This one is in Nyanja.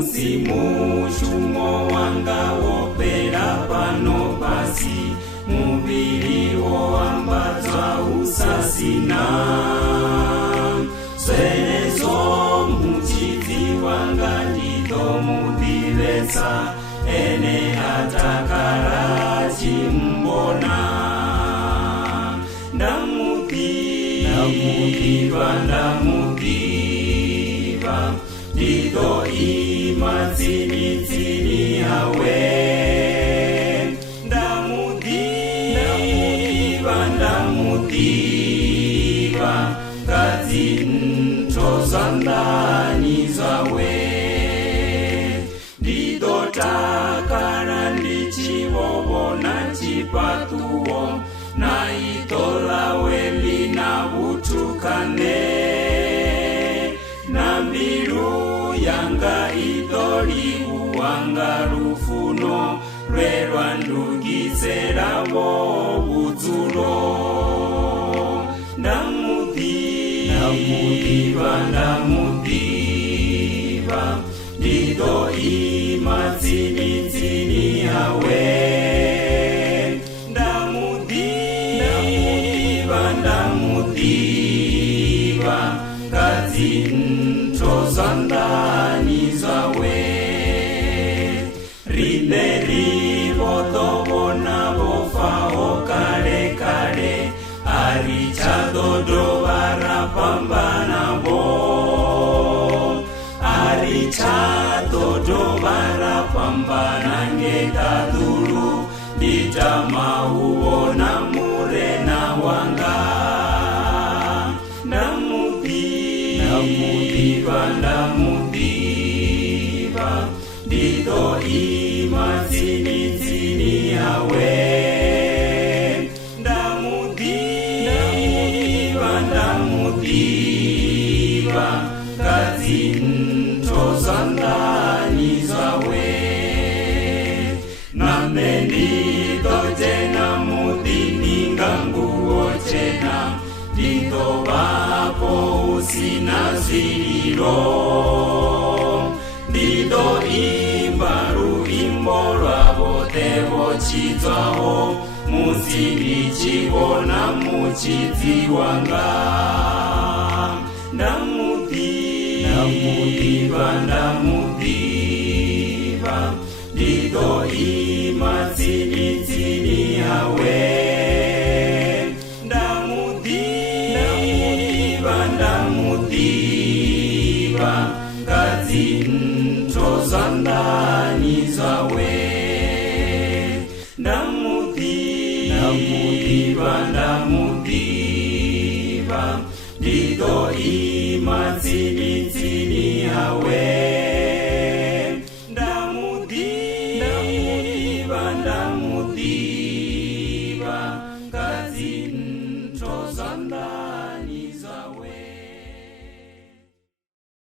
musimu chumo wanga wopera pano pasi mubiri woambadzwa usasina senezo muchidzi wanga nditomudivetsa ene atakara chimbona ndamudiva ndito imatsini hawe ndamudiva kadzi ntozandani zawe ndidotakara ndichivovona chipatuwo naitolawe linavutukane na mbiru yanga idoli uwanga rufuno lwerwandugizeravo budzulo ndamudiva ndido imatsini hawe ndamudiva kadzi ntozandani zawe rine rivotovona vofawo kale kale arichadodovara pambanavo arichadodovara pambana ngekadhulu nditamauona murena wanga ndamudiva ndito imatsini hawe ndamudiva kadzi ntozandani zawe name nditotena mudhininganguwo chena nditovapo usina zviriro ndidoimba ruimbo rwavo devochidzwawo musindichivona muchidzi wanga ndamudiva ndidoimatsini hawe ndamudiva kadzi ntozandani zawe ndamudiva ndido imatsini hawe ndamudiva